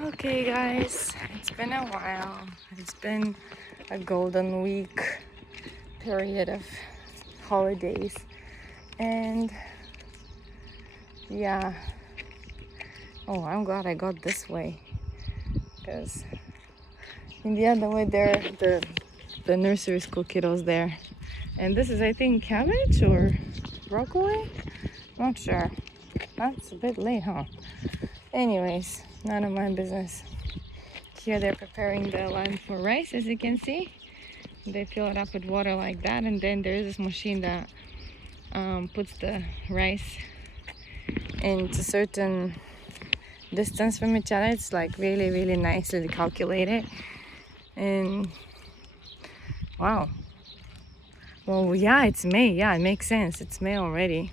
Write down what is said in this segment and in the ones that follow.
Okay, guys, it's been a while. It's been a golden week period of holidays, and yeah. Oh, I'm glad I got this way because in the other way there, the nursery school kiddos there, and this is I think cabbage or broccoli. Not sure. That's a bit late, huh? Anyways, none of my business. Here they're preparing the land for rice, as you can see. They fill it up with water like that, and then there is this machine that puts the rice into certain distance from each other. It's like really, really nicely calculated. And wow. Well, yeah, it's May. Yeah, it makes sense. It's May already.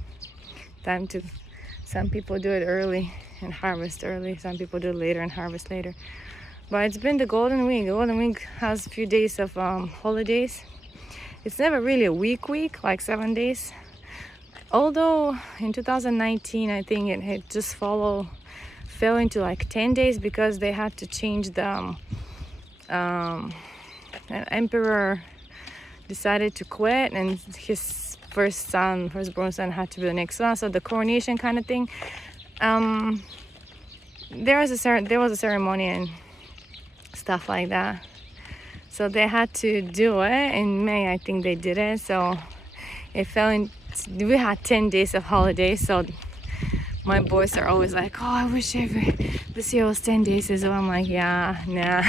Time to. Some people do it early and harvest early. Some people do it later and harvest later. But it's been the Golden Week. The Golden Week has a few days of holidays. It's never really a week, like 7 days. Although in 2019, I think it had just fell into like 10 days because they had to change the emperor decided to quit, and his firstborn son had to be the next one. So the coronation kind of thing. There was a ceremony and stuff like that. So they had to do it in May. I think they did it. So it fell in. We had 10 days of holidays. So my boys are always like, "Oh, I wish this year was 10 days." So I'm like, "Yeah, nah."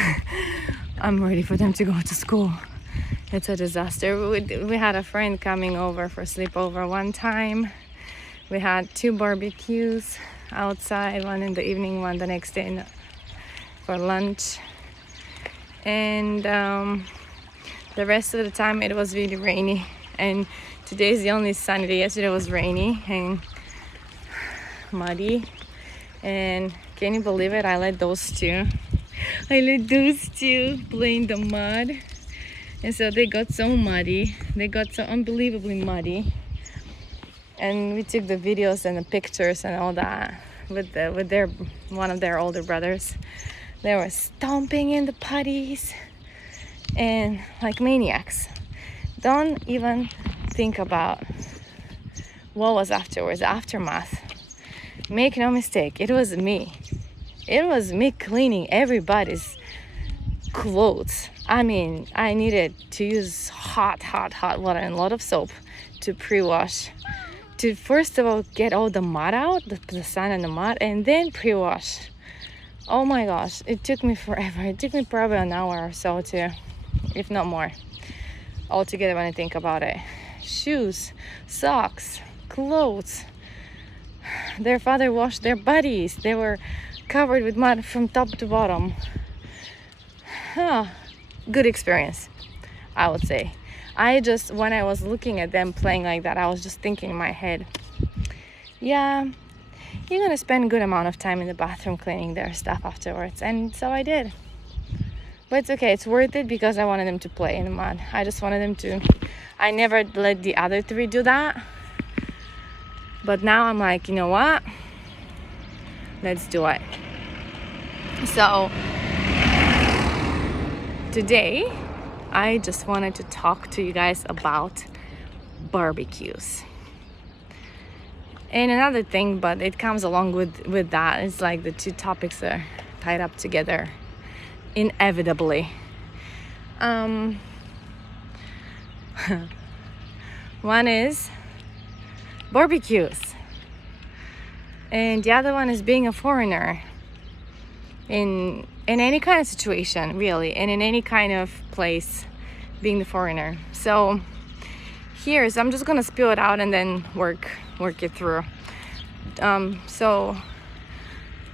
I'm ready for them to go to school. It's a disaster. We had a friend coming over for sleepover one time. We had 2 barbecues outside, one in the evening, one the next day for lunch. And the rest of the time it was really rainy. And today's the only sunny day. Yesterday was rainy and muddy. And can you believe it? I let those two play in the mud. And so they got so muddy. They got so unbelievably muddy. And we took the videos and the pictures and all that with one of their older brothers. They were stomping in the putties and like maniacs. Don't even think about what was afterwards, the aftermath. Make no mistake, it was me. It was me cleaning everybody's clothes. I mean, I needed to use hot water and a lot of soap to pre-wash. To first of all get all the mud out, the sand and the mud, and then pre-wash. Oh my gosh, it took me forever. It took me probably an hour or so if not more, altogether when I think about it. Shoes, socks, clothes. Their father washed their bodies. They were covered with mud from top to bottom. Good experience, I would say. When I was looking at them playing like that, I was just thinking in my head, yeah, you're gonna spend a good amount of time in the bathroom cleaning their stuff afterwards. And so I did. But it's okay, it's worth it because I wanted them to play in the mud. I just wanted them to. I never let the other 3 do that. But now I'm like, you know what? Let's do it. So today, I just wanted to talk to you guys about barbecues. And another thing, but it comes along with that, it's like the 2 topics are tied up together inevitably. One is barbecues, and the other one is being a foreigner in any kind of situation, really, and in any kind of place, being the foreigner. So I'm just gonna spill it out and then work it through. So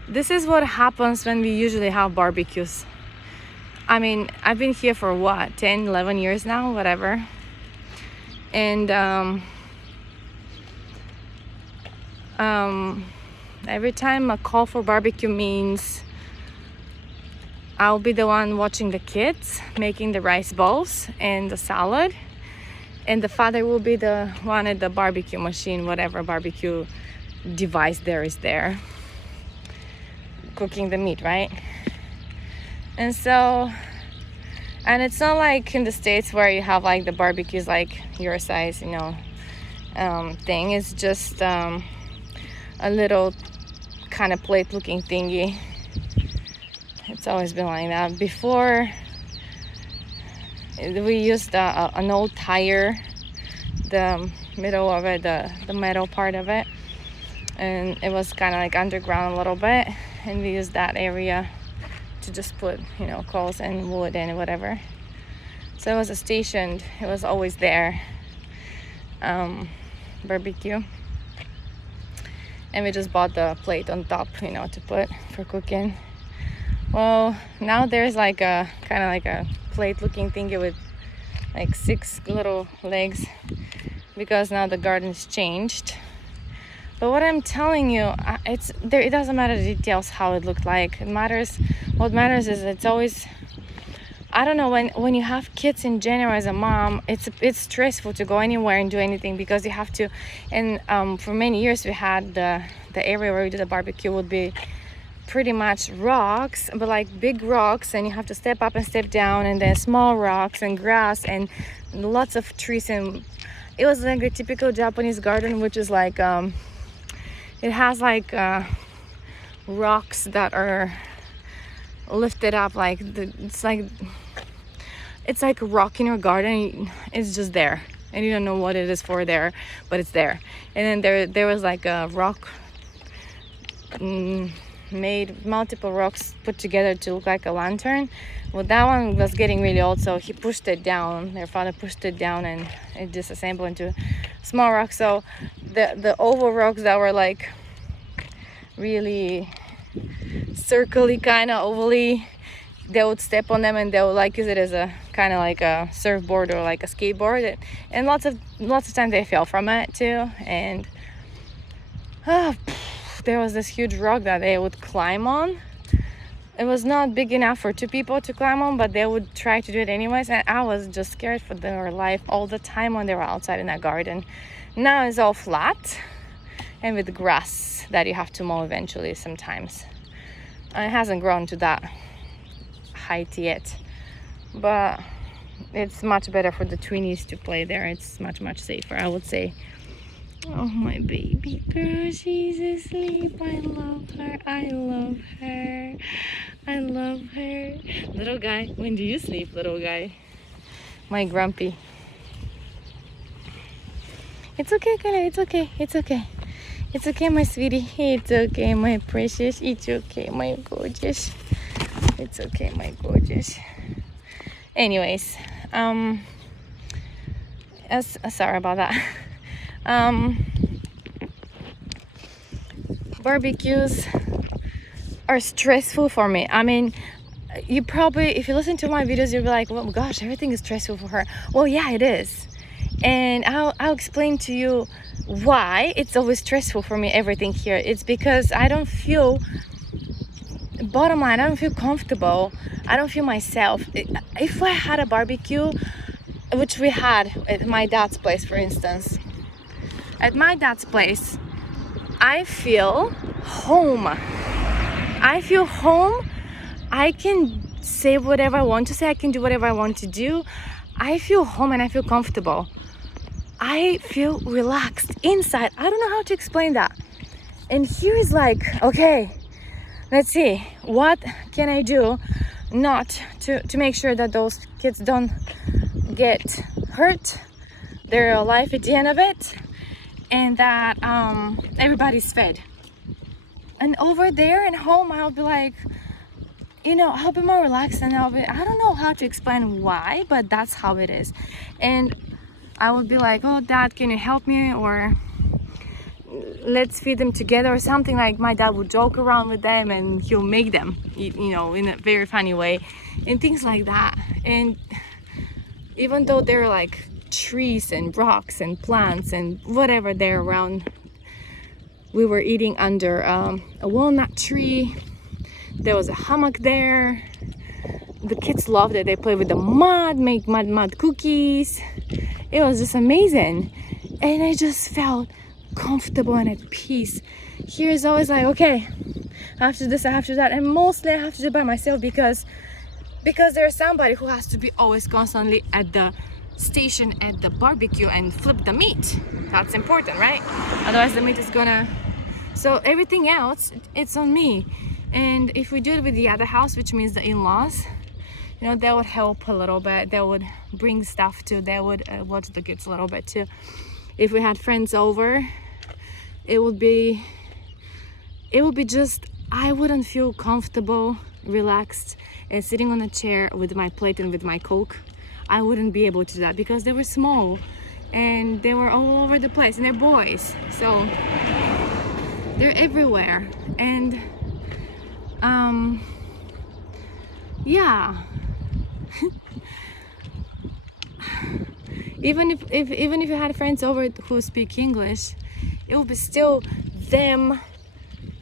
this is what happens when we usually have barbecues. I mean, I've been here for 10, 11 years now, whatever. And every time a call for barbecue means I'll be the one watching the kids, making the rice balls and the salad. And the father will be the one at the barbecue machine, whatever barbecue device there is there, cooking the meat, right? And so, and it's not like in the States where you have like the barbecues like your size, you know, thing. It's just a little kind of plate looking thingy. It's always been like that. Before, we used an old tire, the middle of it, the metal part of it, and it was kind of like underground a little bit, and we used that area to just put, you know, coals and wood and whatever. So it was a stationed, it was always there, barbecue. And we just bought the plate on top, you know, to put for cooking. Well, now there's like a kind of like a plate looking thingy with like 6 little legs, because now the garden's changed. But what I'm telling you, it's there. It doesn't matter the details how it looked like. It matters. What matters is it's always. I don't know, when you have kids in general as a mom, it's stressful to go anywhere and do anything, because you have to. And for many years we had the area where we did the barbecue would be pretty much rocks, but like big rocks, and you have to step up and step down, and then small rocks and grass and lots of trees. And it was like a typical Japanese garden, which is like it has like rocks that are lifted up, like it's like a rock in your garden. It's just there, and you don't know what it is for there, but it's there. And then there was like a rock made, multiple rocks put together to look like a lantern. Well, that one was getting really old, so he pushed it down. Their father pushed it down, and it disassembled into small rocks. So the oval rocks that were like really circly, kind of ovally, they would step on them and they would like use it as a kind of like a surfboard or like a skateboard. And lots of times they fell from it too. And there was this huge rock that they would climb on. It was not big enough for 2 people to climb on, but they would try to do it anyways. And I was just scared for their life all the time when they were outside in that garden. Now it's all flat and with grass that you have to mow eventually sometimes. And it hasn't grown to that height yet, but it's much better for the tweenies to play there. It's much safer, I would say. Oh, my baby girl, she's asleep. I love her. I love her. I love her. Little guy, when do you sleep, little guy? My grumpy. It's okay, Kala. It's okay. It's okay. It's okay, my sweetie. It's okay, my precious. It's okay, my gorgeous. It's okay, my gorgeous. Anyways, sorry about that. Barbecues are stressful for me. I mean, you probably, if you listen to my videos, you'll be like, well, gosh, everything is stressful for her. Well, yeah, it is. And I'll explain to you why it's always stressful for me, everything here. It's because I don't feel, bottom line, I don't feel comfortable. I don't feel myself. If I had a barbecue, which we had at my dad's place, for instance, at my dad's place, I feel home. I feel home. I can say whatever I want to say. I can do whatever I want to do. I feel home and I feel comfortable. I feel relaxed inside. I don't know how to explain that. And here is like, okay, let's see, what can I do not to make sure that those kids don't get hurt, they're alive at the end of it, and that everybody's fed. And over there at home, I'll be like, you know, I'll be more relaxed, and I don't know how to explain why, but that's how it is. And I would be like, oh, Dad, can you help me? Or let's feed them together, or something. Like my dad would joke around with them and he'll make them eat, you know, in a very funny way and things like that. And even though they're like trees and rocks and plants and whatever they're around, we were eating under a walnut tree. There was a hammock there. The kids loved it. They played with the mud, make mud cookies. It was just amazing. And I just felt comfortable and at peace. Here is always like, okay, I have to do this, I have to do that. And mostly I have to do it by myself, because because there's somebody who has to be always constantly at the station at the barbecue and flip the meat. That's important, right? Otherwise the meat is gonna, so everything else, it's on me. And if we do it with the other house, which means the in-laws, you know, that would help a little bit. That would bring stuff too. That would watch the kids a little bit too. If we had friends over, it would be just, I wouldn't feel comfortable, relaxed, and sitting on a chair with my plate and with my Coke. I wouldn't be able to do that because they were small and they were all over the place, and they're boys, so they're everywhere. And yeah, even if you had friends over who speak English, it would be still them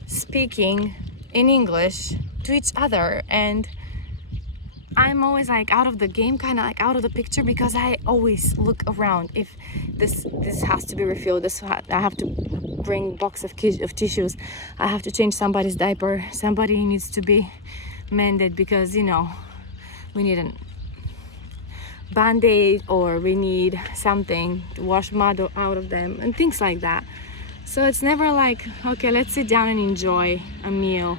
speaking in English to each other, and I'm always like out of the game, kind of like out of the picture, because I always look around. If this has to be refilled, I have to bring box of tissues, I have to change somebody's diaper, somebody needs to be mended because, you know, we need a band-aid or we need something to wash mud out of them and things like that. So it's never like, okay, let's sit down and enjoy a meal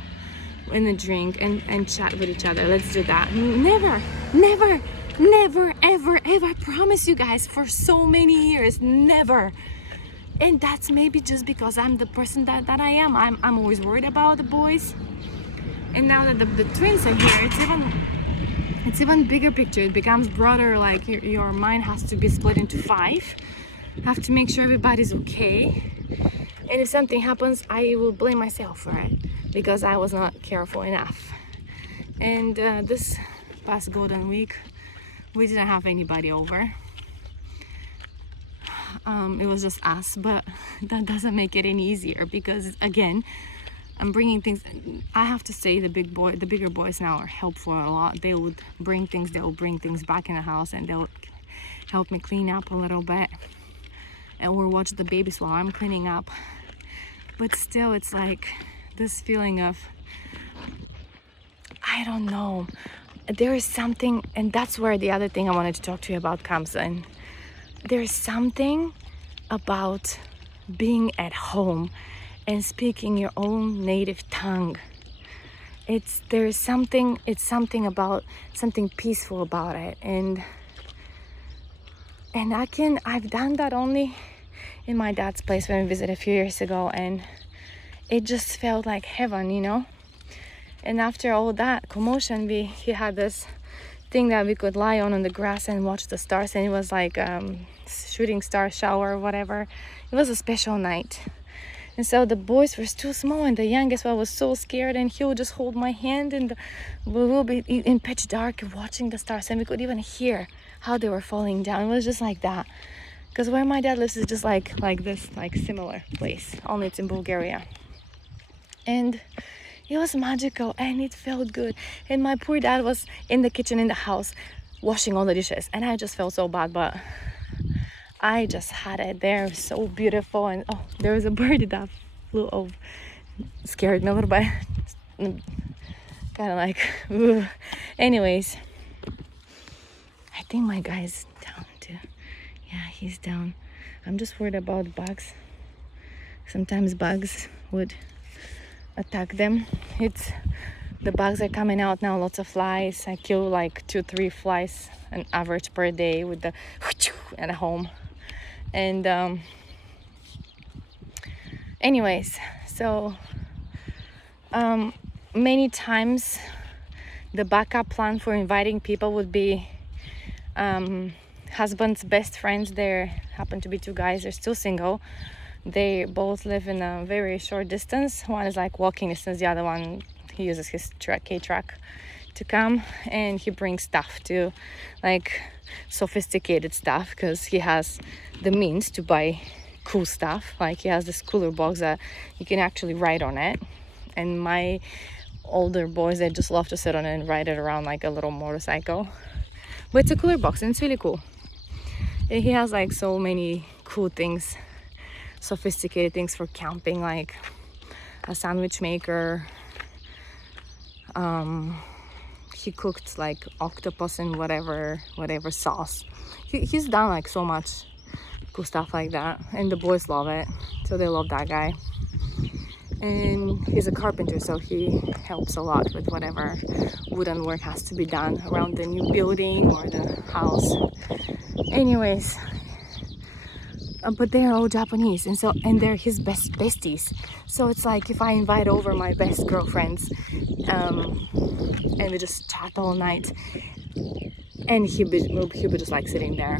and a drink and chat with each other. Let's do that. Never, never, never, ever, ever. I promise you guys, for so many years, never. And that's maybe just because I'm the person that I am. I'm always worried about the boys. And now that the twins are here, it's even bigger picture. It becomes broader, like your mind has to be split into 5. Have to make sure everybody's okay. And if something happens, I will blame myself for it because I was not careful enough. And this past Golden Week, we didn't have anybody over. It was just us, but that doesn't make it any easier because, again, I'm bringing things. I have to say the bigger boys now are helpful a lot. They would bring things, they will bring things back in the house, and they'll help me clean up a little bit, and we'll watch the babies while I'm cleaning up. But still, it's like this feeling of, I don't know, there is something, and that's where the other thing I wanted to talk to you about comes in. There's something about being at home and speaking your own native tongue. It's something peaceful about it, and I've done that only in my dad's place when we visited a few years ago, and it just felt like heaven, you know. And after all that commotion, he had this thing that we could lie on the grass and watch the stars, and it was like shooting star shower or whatever. It was a special night. And so the boys were still small, and the youngest one was so scared, and he would just hold my hand, and we will be in pitch dark watching the stars, and we could even hear how they were falling down. It was just like that, because where my dad lives is just like this, like similar place, only it's in Bulgaria. And it was magical, and it felt good. And my poor dad was in the kitchen in the house washing all the dishes, and I just felt so bad, but I just had it there, so beautiful. And oh, there was a bird that flew over, scared me a little bit, kind of like ooh. Anyways, I think my guy's down too. Yeah, he's down. I'm just worried about bugs. Sometimes bugs would attack them. The bugs are coming out now, lots of flies. I kill like 2-3 flies an average per day with the at home. And anyways, so many times the backup plan for inviting people would be husband's best friends. There happen to be 2 guys, they're still single. They both live in a very short distance. One is like walking distance, the other one, he uses his K-truck to come, and he brings stuff to, like, sophisticated stuff, because he has the means to buy cool stuff. Like, he has this cooler box that you can actually ride on it, and my older boys, they just love to sit on it and ride it around like a little motorcycle. But it's a cooler box, and it's really cool. And he has like so many cool things, sophisticated things for camping, like a sandwich maker, he cooked like octopus and whatever sauce. He's done like so much cool stuff like that, and the boys love it, so they love that guy. And he's a carpenter, so he helps a lot with whatever wooden work has to be done around the new building or the house. Anyways, but they're all Japanese, and they're his best besties. So it's like if I invite over my best girlfriends, and we just chat all night, and he'll be just like sitting there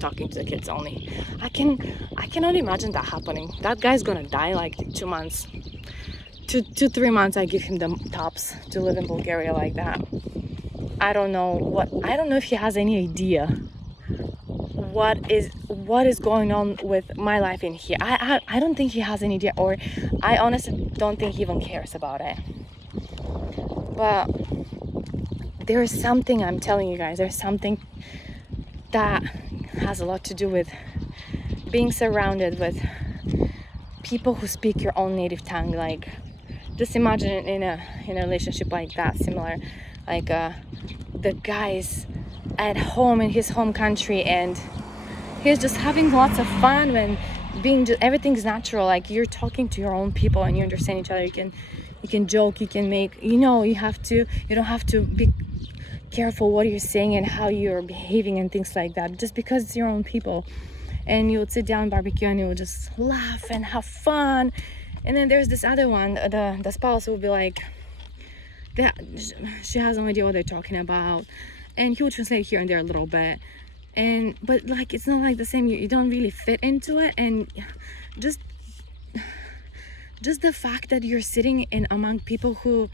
talking to the kids only. I cannot imagine that happening. That guy's gonna die like 2 months. 3 months I give him the tops to live in Bulgaria like that. I don't know if he has any idea what is going on with my life in here. I don't think he has any idea, or I honestly don't think he even cares about it. But there is something, I'm telling you guys, there's something that has a lot to do with being surrounded with people who speak your own native tongue. Like, just imagine in a relationship like that, similar, like the guy's at home in his home country, and he's just having lots of fun and everything's natural. Like, you're talking to your own people and you understand each other. You can joke, you can make, you don't have to be careful what you're saying and how you're behaving and things like that, just because it's your own people. And you would sit down, barbecue, and you would just laugh and have fun. And then there's this other one, the spouse will be like, she has no idea what they're talking about, and he will translate here and there a little bit, but like, it's not like the same. You don't really fit into it. And just the fact that you're sitting in among people who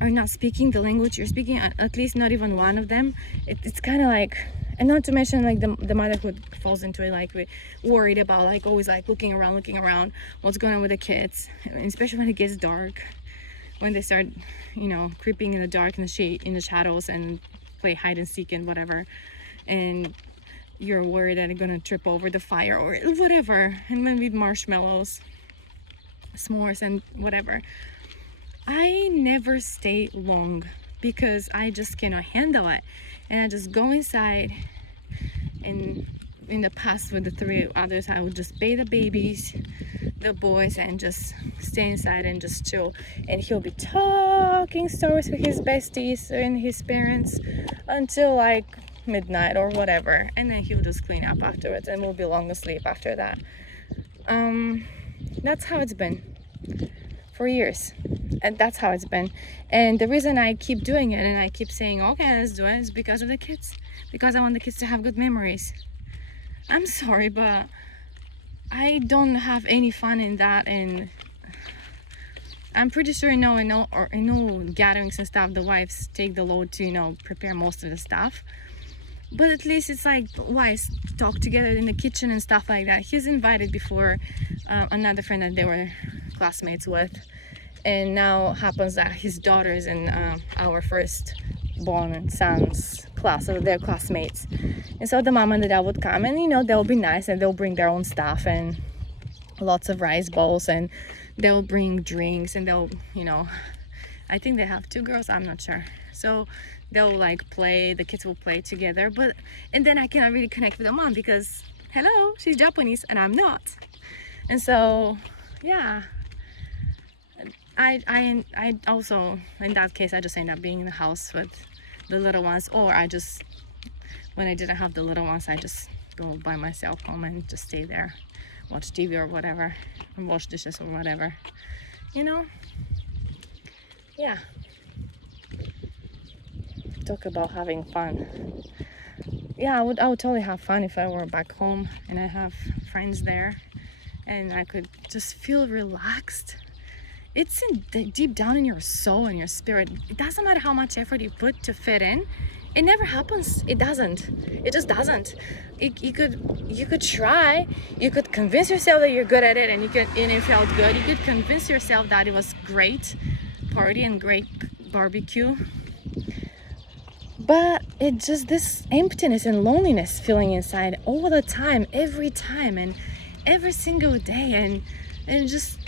are not speaking the language you're speaking, at least not even one of them, it's kind of like, and not to mention like the motherhood falls into it, like we're worried about, like always like looking around what's going on with the kids, especially when it gets dark, when they start creeping in the dark, in the shadows, and play hide and seek and whatever, and you're worried that they're gonna trip over the fire or whatever, and then with marshmallows, s'mores, and whatever. I never stay long because I just cannot handle it, and I just go inside. And in the past, with the 3 others, I would just bathe the babies, the boys, and just stay inside and just chill. And he'll be talking stories with his besties and his parents until like midnight or whatever, and then he'll just clean up afterwards, and we'll be long asleep after that. That's how it's been for years, and that's how it's been. And the reason I keep doing it and I keep saying, okay, let's do it, is because of the kids, because I want the kids to have good memories. I'm sorry, but I don't have any fun in that. And I'm pretty sure in all gatherings and stuff, the wives take the load to prepare most of the stuff. But at least it's like wives talk together in the kitchen and stuff like that. He's invited before another friend that they were classmates with, and now happens that his daughter is in our first born son's class, so they're classmates. And so the mom and the dad would come, and they'll be nice, and they'll bring their own stuff and lots of rice bowls, and they'll bring drinks, and they'll I think they have 2 girls, I'm not sure. So they'll like play, the kids will play together, and then I cannot really connect with the mom because hello, she's Japanese and I'm not. And so yeah, I also, in that case, I just end up being in the house with the little ones, or when I didn't have the little ones, I just go by myself home and just stay there, watch TV or whatever, and wash dishes or whatever, yeah. Talk about having fun. Yeah, I would totally have fun if I were back home and I have friends there and I could just feel relaxed. It's deep down in your soul and your spirit. It doesn't matter how much effort you put to fit in. It never happens. It doesn't. It just doesn't. You could try. You could convince yourself that you're good at it, and it felt good. You could convince yourself that it was great party and great barbecue. But it's just this emptiness and loneliness feeling inside all the time, every time, and every single day, and just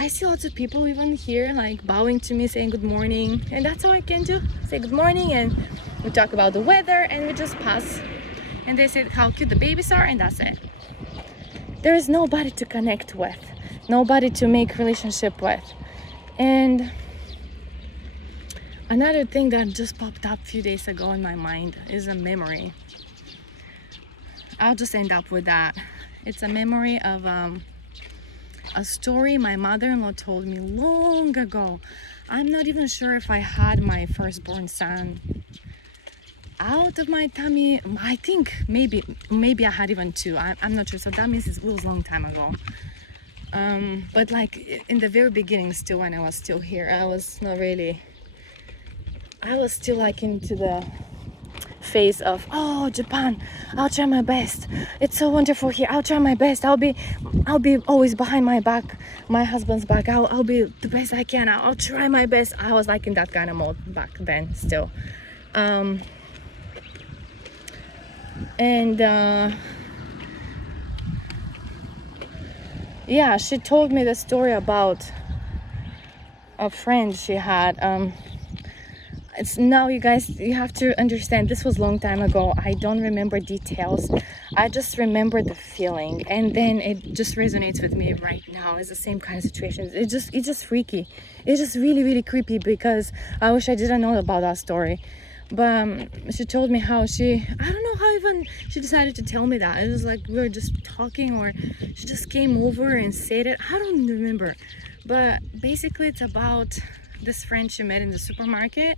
I see lots of people even here like bowing to me, saying good morning, and that's all I can do. Say good morning, and we talk about the weather, and we just pass. And they said how cute the babies are, and that's it. There is nobody to connect with, nobody to make relationship with. And another thing that just popped up a few days ago in my mind is a memory. I'll just end up with that. It's a memory of a story my mother-in-law told me long ago. I'm not even sure if I had my firstborn son out of my tummy. I think maybe I had even two. I'm not sure. So that means it was a long time ago. But like in the very beginning, still when I was still here, I was still like into the phase of, oh, Japan, I'll try my best, it's so wonderful here, I'll try my best, I'll be always behind my husband's back, I'll be the best I can, I'll try my best. I was like in that kind of mode back then still. Yeah, she told me the story about a friend she had. It's now, you guys, you have to understand, this was a long time ago. I don't remember details. I just remember the feeling, and then it just resonates with me right now. It's the same kind of situation. It's just freaky. It's just really, really creepy, because I wish I didn't know about that story. But she told me how I don't know how even she decided to tell me that. It was like we were just talking, or she just came over and said it. I don't remember. But basically it's about this friend she met in the supermarket,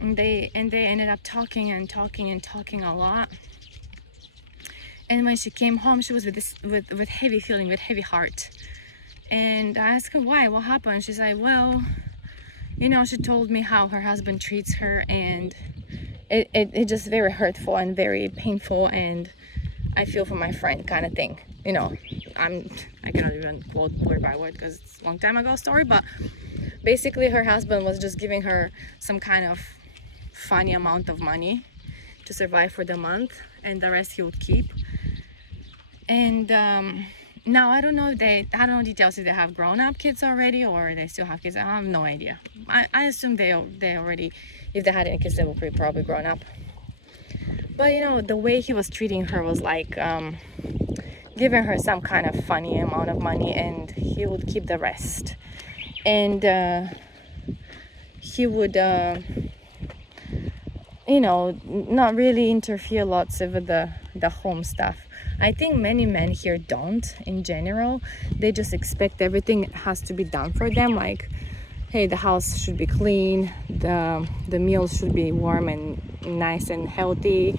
and they ended up talking a lot. And when she came home, she was with heavy feeling, with heavy heart. And I asked her why, what happened. She's like, well, she told me how her husband treats her, and it just very hurtful and very painful, and I feel for my friend, kind of thing. I cannot even quote word by word because it's a long time ago story, but basically her husband was just giving her some kind of funny amount of money to survive for the month, and the rest he would keep. And now I don't know details if they have grown-up kids already or they still have kids. I have no idea. I assume they already, if they had any kids, they were probably grown up. But the way he was treating her was like giving her some kind of funny amount of money, and he would keep the rest. And he would not really interfere lots with the home stuff. I think many men here don't, in general. They just expect everything has to be done for them, like, hey, the house should be clean, the meals should be warm and nice and healthy,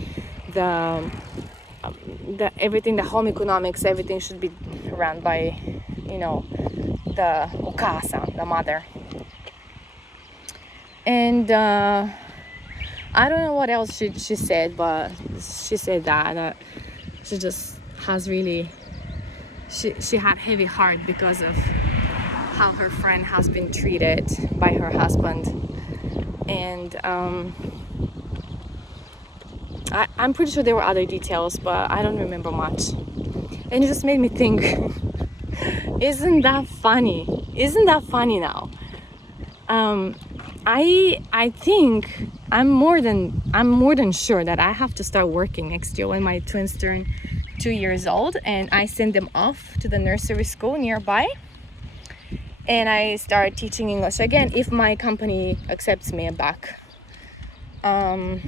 the everything, the home economics, everything should be run by the okasa, the mother. And I don't know what else she said, but she said that she just has really, she had heavy heart because of how her friend has been treated by her husband. And I'm pretty sure there were other details, but I don't remember much. And it just made me think, isn't that funny? Isn't that funny now? I think I'm more than sure that I have to start working next year when my twins turn 2 years old, and I send them off to the nursery school nearby, and I start teaching English again if my company accepts me back. And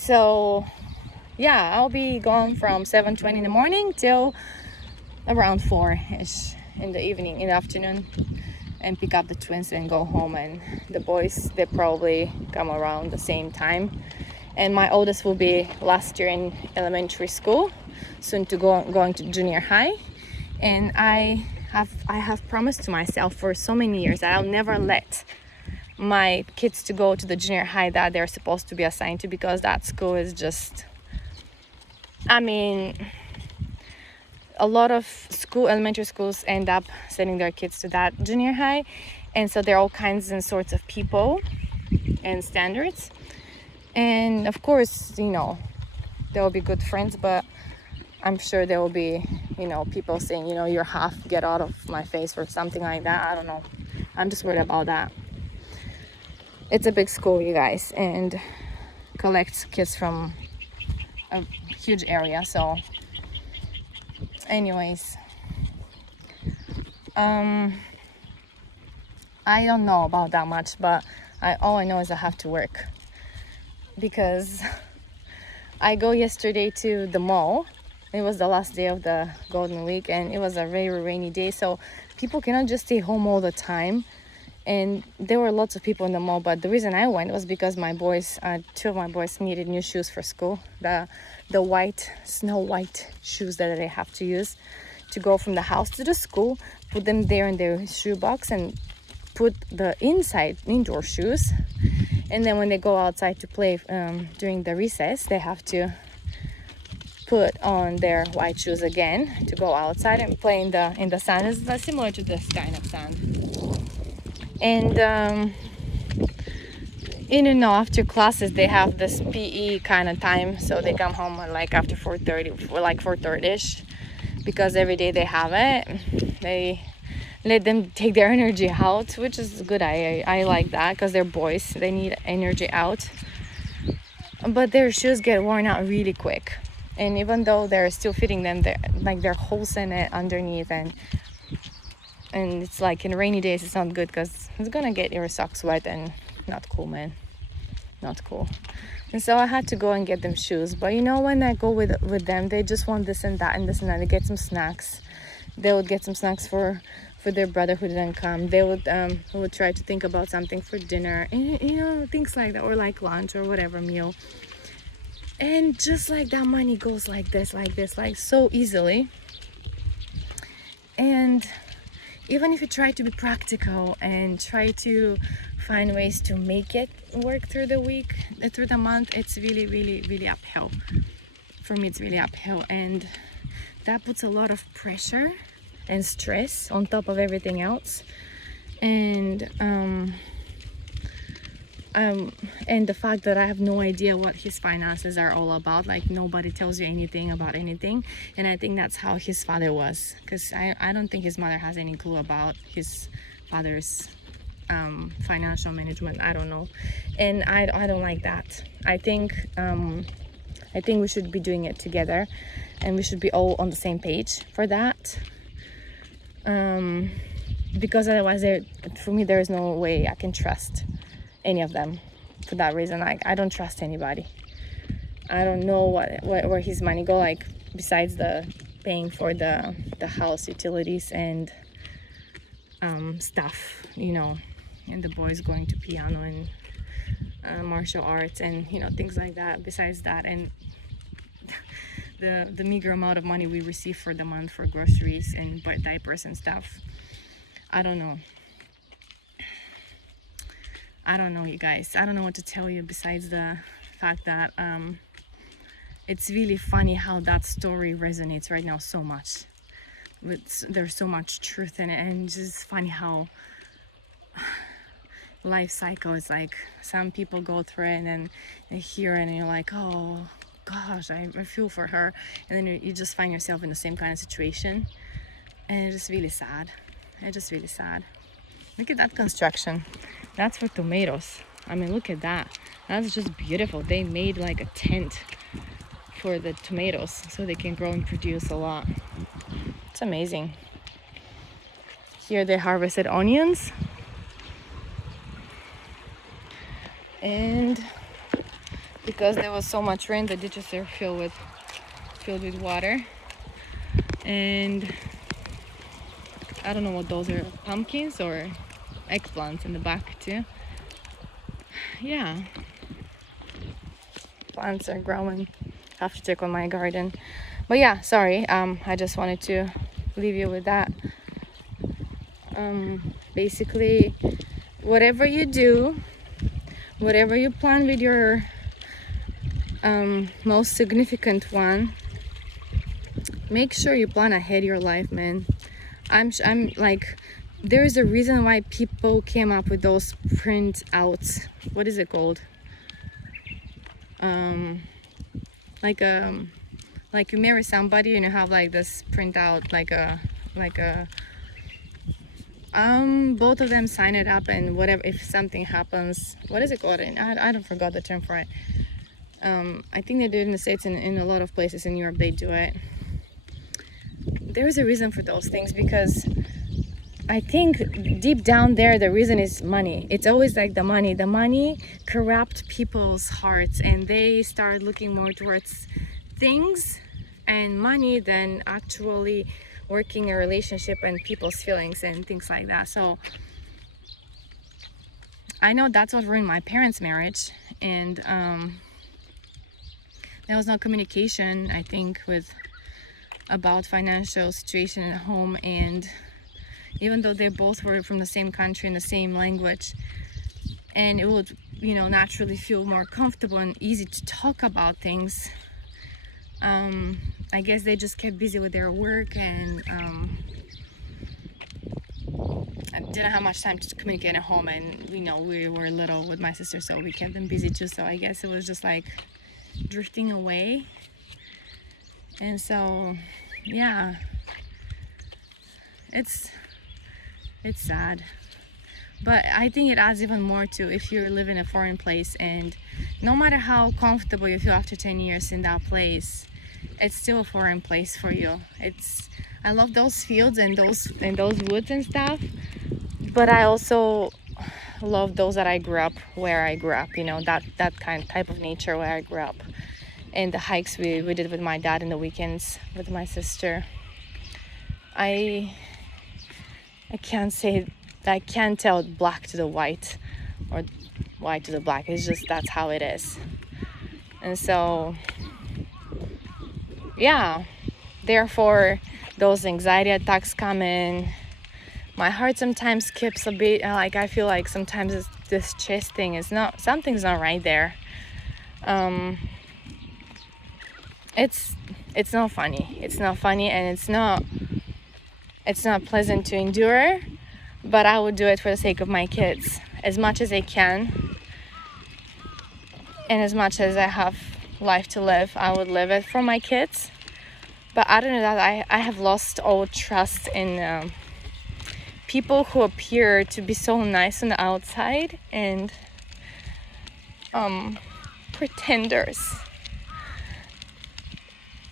so yeah, I'll be gone from 7:20 in the morning till around 4-ish in the afternoon, and pick up the twins and go home. And the boys, they probably come around the same time. And my oldest will be last year in elementary school, soon to going to junior high. And I have promised to myself for so many years that I'll never let my kids to go to the junior high that they're supposed to be assigned to, because that school is just, a lot of elementary schools end up sending their kids to that junior high, and so there are all kinds and sorts of people and standards. And of course, there will be good friends, but I'm sure there will be, people saying, you're half, get out of my face or something like that. I don't know. I'm just worried about that. It's a big school, you guys, and collects kids from a huge area. So anyways, I don't know about that much, but all I know is I have to work, because I go yesterday to the mall. It was the last day of the Golden Week, and it was a very rainy day, so people cannot just stay home all the time. And there were lots of people in the mall, but the reason I went was because my boys, two of my boys, needed new shoes for school. The white, snow white shoes that they have to use to go from the house to the school, put them there in their shoe box, and put the indoor shoes. And then when they go outside to play during the recess, they have to put on their white shoes again to go outside and play in the sand. It's similar to this kind of sand. And after classes they have this PE kind of time, so they come home like after 4:30, like 4:30ish, because every day they have it. They let them take their energy out, which is good. I like that, because they're boys, they need energy out. But their shoes get worn out really quick, and even though they're still fitting them, they're holes in it underneath, and it's like in rainy days it's not good, because it's gonna get your socks wet, and not cool, man, not cool. And so I had to go and get them shoes. But when I go with them, they just want this and that and this and that. They get some snacks. They would get some snacks for their brother who didn't come. They would try to think about something for dinner, and things like that, or like lunch or whatever meal. And just like that, money goes like this, like so easily. And even if you try to be practical and try to find ways to make it work through the week, through the month, it's really, really, really uphill. For me, it's really uphill, and that puts a lot of pressure and stress on top of everything else. And the fact that I have no idea what his finances are all about, like nobody tells you anything about anything. And I think that's how his father was, because I don't think his mother has any clue about his father's financial management. I don't know, and I don't like that. I think we should be doing it together, and we should be all on the same page for that. Because otherwise, for me, there is no way I can trust any of them. For that reason, like, I don't trust anybody. I don't know where his money go, like, besides the paying for the house utilities and stuff, and the boys going to piano and martial arts and things like that. Besides that, and the meager amount of money we receive for the month for groceries and diapers and stuff. I don't know, you guys. I don't know what to tell you besides the fact that it's really funny how that story resonates right now so much. There's so much truth in it, and it's just funny how life cycle is like, some people go through it and then they hear it and you're like, oh gosh, I feel for her, and then you just find yourself in the same kind of situation, and it's just really sad. Look at that construction. That's for tomatoes. I mean, look at that. That's just beautiful. They made like a tent for the tomatoes so they can grow and produce a lot. It's amazing. Here they harvested onions, and because there was so much rain, the ditches are filled with water. And I don't know what those are, pumpkins or eggplants in the back too. Yeah, plants are growing. Have to check on my garden. But yeah, sorry, I just wanted to leave you with that. Basically, whatever you do, whatever you plan with your most significant one, make sure you plan ahead your life, man. I'm like, there is a reason why people came up with those printouts. What is it called? Like like you marry somebody and you have like this printout, like a both of them sign it up, and whatever, if something happens, what is it called? I don't forgot the term for it. I think they do it in the States, and in a lot of places in Europe they do it. There is a reason for those things, because I think deep down there the reason is money. It's always like the money corrupt people's hearts, and they start looking more towards things and money than actually working a relationship and people's feelings and things like that. So I know that's what ruined my parents' marriage, and there was no communication, I think, about financial situation at home. And even though they both were from the same country and the same language, and it would, naturally feel more comfortable and easy to talk about things, I guess they just kept busy with their work, and I didn't have much time to communicate at home. And we were little with my sister, so we kept them busy too. So I guess it was just like drifting away. And so yeah, it's sad, but I think it adds even more to if you live in a foreign place, and no matter how comfortable you feel after 10 years in that place, it's still a foreign place for you. I love those fields and those woods and stuff, but I also love those that I grew up where I grew up, that type of nature where I grew up, and the hikes we did with my dad in the weekends with my sister. I can't tell black to the white or white to the black. It's just, that's how it is. And so yeah, therefore those anxiety attacks come in. My heart sometimes skips a bit. Like I feel like sometimes this chest thing something's not right there. It's not funny. It's not funny, and it's not pleasant to endure. But I would do it for the sake of my kids as much as I can, and as much as I have life to live, I would live it for my kids. But other than that, I have lost all trust in people who appear to be so nice on the outside, and pretenders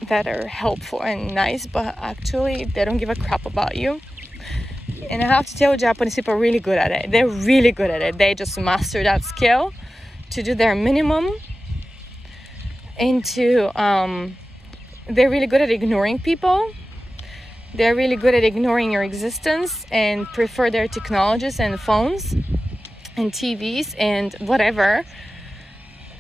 that are helpful and nice, but actually they don't give a crap about you. And I have to tell you, Japanese people are really good at it. They're really good at it. They just master that skill to do their minimum, and they're really good at ignoring people. They're really good at ignoring your existence and prefer their technologies and phones and TVs and whatever,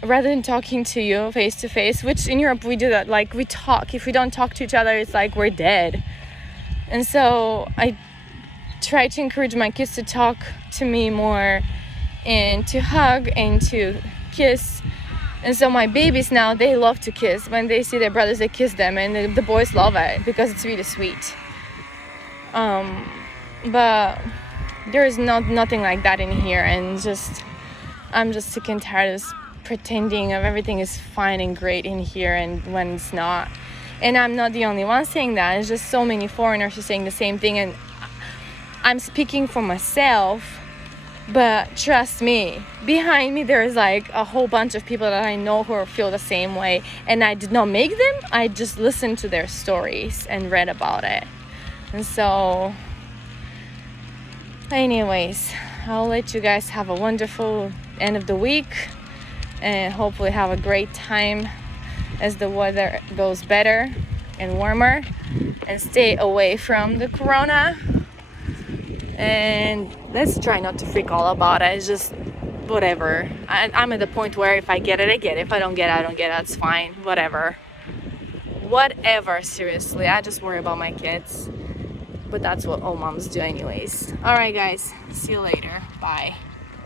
rather than talking to you face to face, which in Europe we do that. Like, we talk. If we don't talk to each other, it's like we're dead. And so I try to encourage my kids to talk to me more, and to hug and to kiss. And so my babies now, they love to kiss. When they see their brothers, they kiss them, and the boys love it because it's really sweet. But there is nothing like that in here, and I'm just sick and tired of this pretending of everything is fine and great in here, and when it's not. And I'm not the only one saying that. It's just so many foreigners are saying the same thing, and I'm speaking for myself. But trust me, behind me there is like a whole bunch of people that I know who feel the same way, and I did not make them. I just listened to their stories and read about it. And so anyways, I'll let you guys have a wonderful end of the week, and hopefully have a great time as the weather goes better and warmer, and stay away from the corona. And let's try not to freak all about it. It's just whatever. I'm at the point where if I get it, I get it. If I don't get it, I don't get it. That's fine. Whatever, seriously. I just worry about my kids. But that's what all moms do anyways. Alright guys, see you later. Bye.